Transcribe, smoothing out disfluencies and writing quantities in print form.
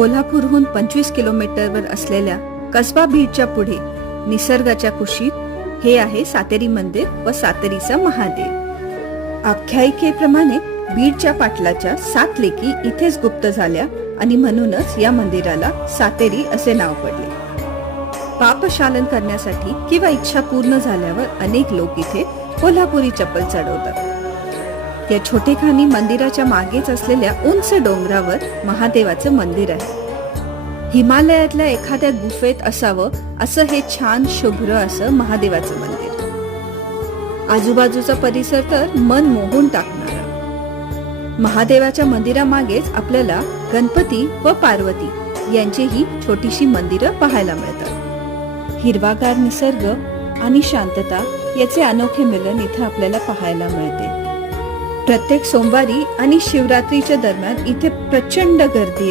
कोल्हापूरहून 25 किलोमीटरवर असलेल्या कसबा बीडच्या पुढे निसर्गाच्या कुशीत हे आहे सातेरी मंदिर व सातेरीचा महादेव। आख्यायिकेप्रमाणे बीडच्या पाटलाच्या 7 लेकी इथेच गुप्त झाल्या आणि म्हणूनच या मंदिराला सातेरी असे नाव पडले। पापशालन करण्यासाठी किंवा इच्छा पूर्ण झाल्यावर अनेक लोक इथे कोल्हापुरी चप्पल चढवतात। या छोटेखानी मंदिराच्या मागेच असलेल्या उंच डोंगरावर महादेवाचं मंदिर आहे। हिमालयातल्या एखाद्या गुफेत असावं असं हे छान शुभ्र असं महादेवाचं मंदिर। आजूबाजूचा परिसर तर मन मोहून टाकणारा। महादेवाच्या मंदिरामागेच आपल्याला गणपती व पार्वती यांचीही छोटीशी मंदिरं पाहायला मिळतात। हिरवागार निसर्ग आणि शांतता याचे अनोखे मिलन इथे आपल्याला पाहायला मिळते। प्रत्येक सोमवारी आणि शिवरात्रीच्या दरम्यान इथे प्रचंड गर्दी असते।